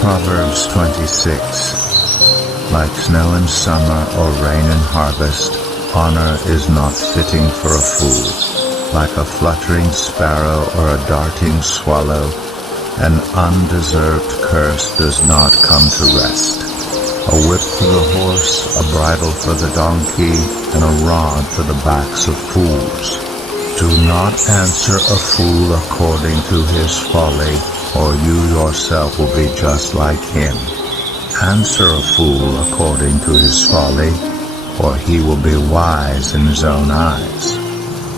Proverbs 26. Like snow in summer or rain in harvest, honor is not fitting for a fool. Like a fluttering sparrow or a darting swallow, an undeserved curse does not come to rest. A whip for the horse, a bridle for the donkey, and a rod for the backs of fools. Do not answer a fool according to his folly, or you yourself will be just like him. Answer a fool according to his folly, or he will be wise in his own eyes.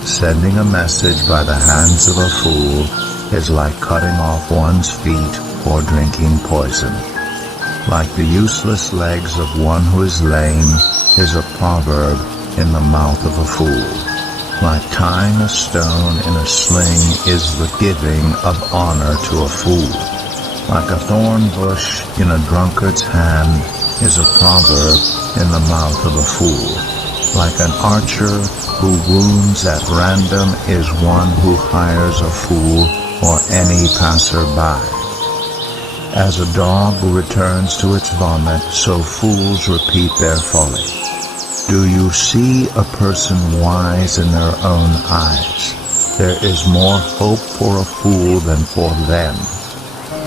Sending a message by the hands of a fool is like cutting off one's feet or drinking poison. Like the useless legs of one who is lame is a proverb in the mouth of a fool. Like tying a stone in a sling is the giving of honor to a fool. Like a thorn bush in a drunkard's hand is a proverb in the mouth of a fool. Like an archer who wounds at random is one who hires a fool or any passer-by. As a dog returns to its vomit, so fools repeat their folly. Do you see a person wise in their own eyes? There is more hope for a fool than for them.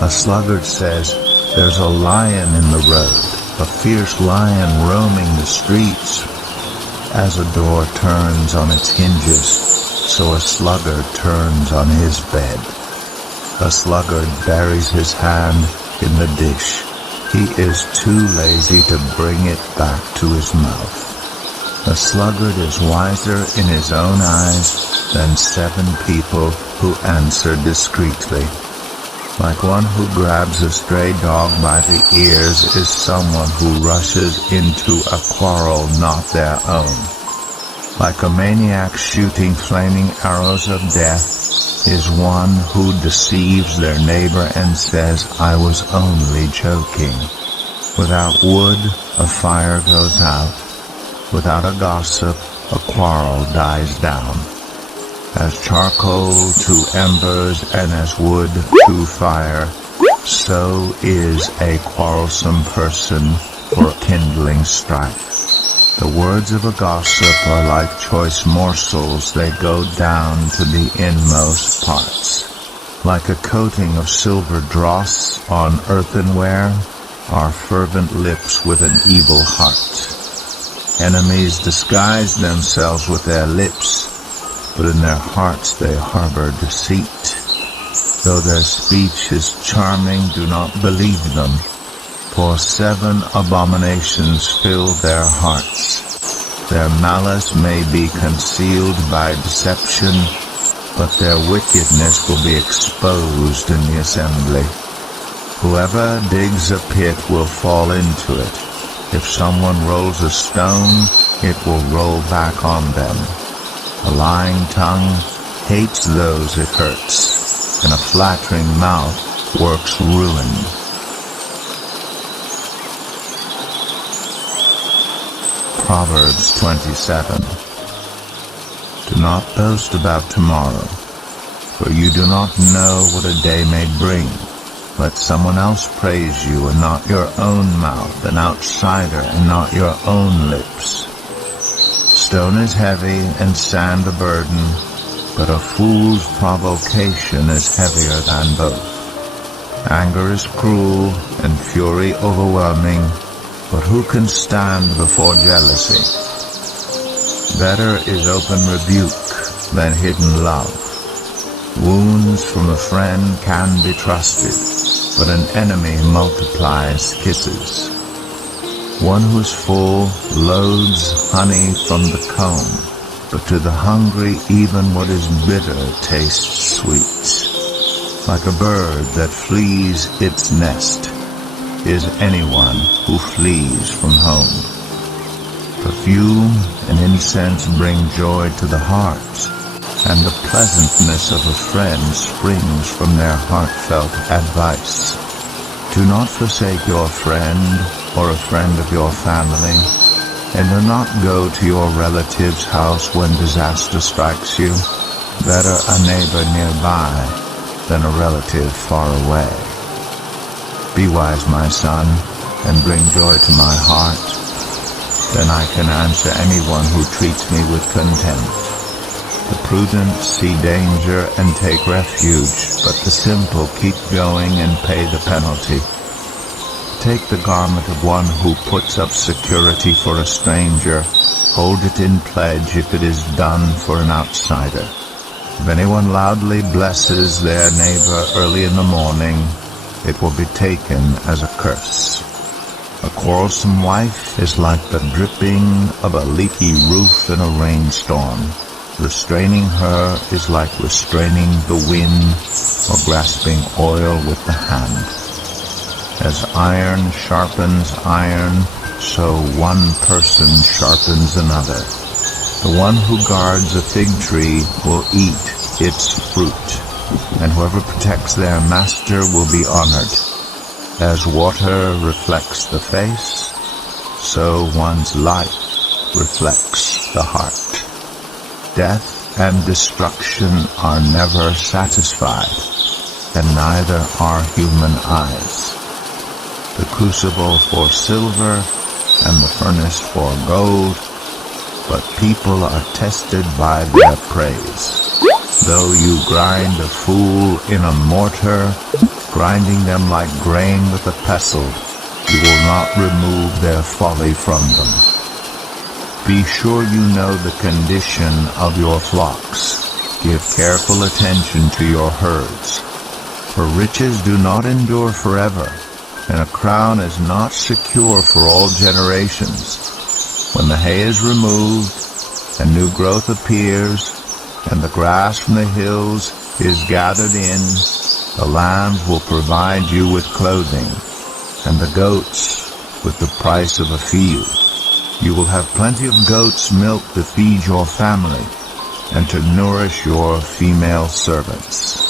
A sluggard says, "There's a lion in the road, a fierce lion roaming the streets." As a door turns on its hinges, so a sluggard turns on his bed. A sluggard buries his hand in the dish. He is too lazy to bring it back to his mouth. A sluggard is wiser in his own eyes than 7 people who answer discreetly. Like one who grabs a stray dog by the ears is someone who rushes into a quarrel not their own. Like a maniac shooting flaming arrows of death is one who deceives their neighbor and says, "I was only joking." Without wood, a fire goes out. Without a gossip, a quarrel dies down. As charcoal to embers and as wood to fire, so is a quarrelsome person for kindling strife. The words of a gossip are like choice morsels, they go down to the inmost parts. Like a coating of silver dross on earthenware are fervent lips with an evil heart. Enemies disguise themselves with their lips, but in their hearts they harbor deceit. Though their speech is charming, do not believe them, for 7 abominations fill their hearts. Their malice may be concealed by deception, but their wickedness will be exposed in the assembly. Whoever digs a pit will fall into it. If someone rolls a stone, it will roll back on them. A lying tongue hates those it hurts, and a flattering mouth works ruin. Proverbs 27. Do not boast about tomorrow, for you do not know what a day may bring. Let someone else praise you, and not your own mouth, an outsider, and not your own lips. Stone is heavy, and sand a burden, but a fool's provocation is heavier than both. Anger is cruel, and fury overwhelming, but who can stand before jealousy? Better is open rebuke than hidden love. Wounds from a friend can be trusted, but an enemy multiplies kisses. One who is full loads honey from the comb, but to the hungry even what is bitter tastes sweet. Like a bird that flees its nest is anyone who flees from home. Perfume and incense bring joy to the heart, and the pleasantness of a friend springs from their heartfelt advice. Do not forsake your friend or a friend of your family, and do not go to your relative's house when disaster strikes you. Better a neighbor nearby than a relative far away. Be wise, my son, and bring joy to my heart. Then I can answer anyone who treats me with contempt. The prudent see danger and take refuge, but the simple keep going and pay the penalty. Take the garment of one who puts up security for a stranger. Hold it in pledge if it is done for an outsider. If anyone loudly blesses their neighbor early in the morning, it will be taken as a curse. A quarrelsome wife is like the dripping of a leaky roof in a rainstorm. Restraining her is like restraining the wind or grasping oil with the hand. As iron sharpens iron, so one person sharpens another. The one who guards a fig tree will eat its fruit, and whoever protects their master will be honored. As water reflects the face, so one's life reflects the heart. Death and destruction are never satisfied, and neither are human eyes. The crucible for silver and the furnace for gold, but people are tested by their praise. Though you grind a fool in a mortar, grinding them like grain with a pestle, you will not remove their folly from them. Be sure you know the condition of your flocks. Give careful attention to your herds. For riches do not endure forever, and a crown is not secure for all generations. When the hay is removed, and new growth appears, and the grass from the hills is gathered in, the lambs will provide you with clothing, and the goats with the price of a field. You will have plenty of goat's milk to feed your family, and to nourish your female servants.